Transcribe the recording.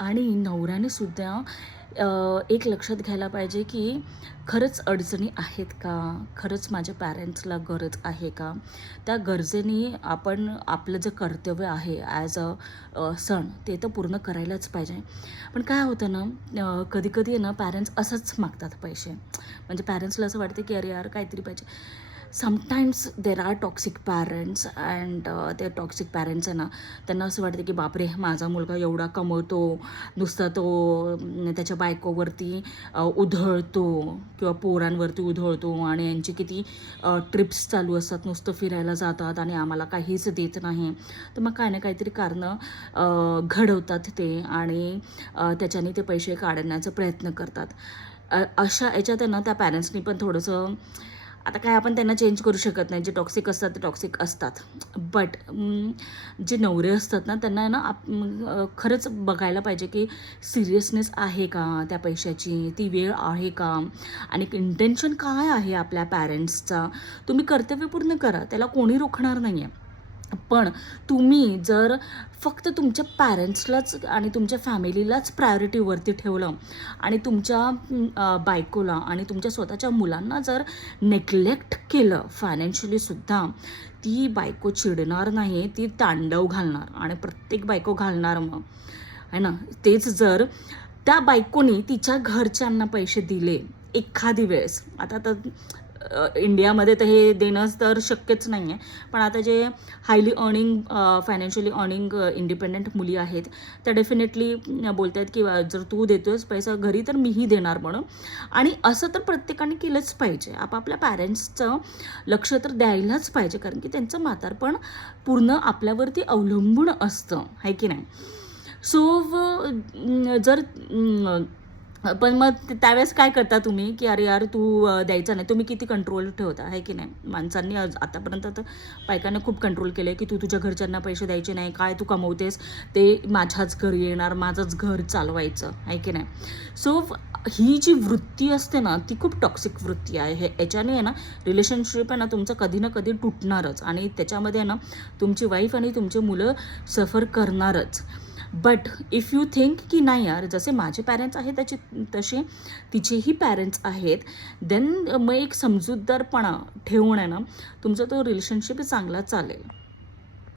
आणि नवऱ्याने सुद्धा एक लक्षात घ्यायला पाहिजे की खरंच अडचणी आहेत का? खरंच माझ्या पॅरेंट्सला गरज आहे का? त्या गरजेने आपण आपलं जे कर्तव्य आहे ॲज सन ते तर पूर्ण करायलाच पाहिजे. पण काय होतं ना, कधी-कधी आहे ना पॅरेंट्स असंच मागतात पैसे. म्हणजे पॅरेंट्सला असं वाटतं की अरे यार काहीतरी पाहिजे. Sometimes there are toxic parents and ते टॉक्सिक पॅरेंट्स आहे ना, त्यांना असं वाटतं की बापरे माझा मुलगा एवढा कमवतो, नुसता तो त्याच्या बायकोवरती उधळतो किंवा पोरांवरती उधळतो आणि यांची किती ट्रिप्स चालू असतात, नुसतं फिरायला जातात आणि आम्हाला काहीच देत नाही. तर मग काय ना काहीतरी कारणं घडवतात ते आणि त्याच्याने ते पैसे काढण्याचा प्रयत्न करतात. अशा याच्यात आहे ना त्या पॅरेंट्सनी पण थोडंसं, आता काय आपण त्यांना चेंज करू शकत नाही. जे टॉक्सिक असतात ते टॉक्सिक असतात. बट जे नवरे असतात ना त्यांना आहे ना खरंच बघायला पाहिजे की सिरियसनेस आहे का त्या पैशाची, ती वेळ आहे का आणि इंटेन्शन काय आहे आपल्या पॅरेंट्सचा. तुम्ही कर्तव्य पूर्ण करा, त्याला कोणी रोखणार नाही आहे. पण तुम्ही जर फक्त तुमच्या पॅरेंट्सलाच आणि तुमच्या फॅमिलीलाच प्रायोरिटीवरती ठेवलं आणि तुमच्या बायकोला आणि तुमच्या स्वतःच्या मुलांना जर नेग्लेक्ट केलं फायनान्शियलीसुद्धा, ती बायको चिडणार नाही, ती तांडव घालणार आणि प्रत्येक बायको घालणार मग, आहे ना. तेच जर त्या बायकोनी तिच्या घरच्यांना पैसे दिले एखादी वेळेस, आता तर इंडियामध्ये तर हे देणं तर शक्यच नाही आहे. पण आता जे highly earning financially earning independent मुली आहेत त्या डेफिनेटली बोलत आहेत की जर तू देतोयस पैसा घरी तर मीही देणार म्हणून. आणि असं तर प्रत्येकाने केलंच पाहिजे. आपापल्या पॅरेंट्सचं लक्ष तर द्यायलाच पाहिजे, कारण की त्यांचं म्हातारपण पूर्ण आपल्यावरती अवलंबून असतं, आहे की नाही. सो जर पण मग त्यावेळेस काय करता तुम्ही की अरे यार तू द्यायचा नाही. तुम्ही किती कंट्रोल ठेवता, आहे की नाही. माणसांनी आतापर्यंत तर बायकांना खूप कंट्रोल केलं आहे की तू तुझ्या घरच्यांना पैसे द्यायचे नाही, काय तू कमवतेस ते माझ्याच घरी येणार, माझंच घर चालवायचं, आहे की नाही. सो ही जी वृत्ती असते ना ती खूप टॉक्सिक वृत्ती आहे. याच्याने आहे ना रिलेशनशिप आहे ना तुमचं कधी ना कधी तुटणारच आणि त्याच्यामध्ये आहे ना तुमची वाईफ आणि तुमची मुलं सफर करणारच. बट इफ यू थिंक की नाही यार जसे माझे पॅरेंट्स आहेत तसे तिचेही पॅरेंट्स आहेत, देन मग एक समजूतदारपणा ठेवून आहे ना तुमचा तो रिलेशनशिप चांगला चालेल.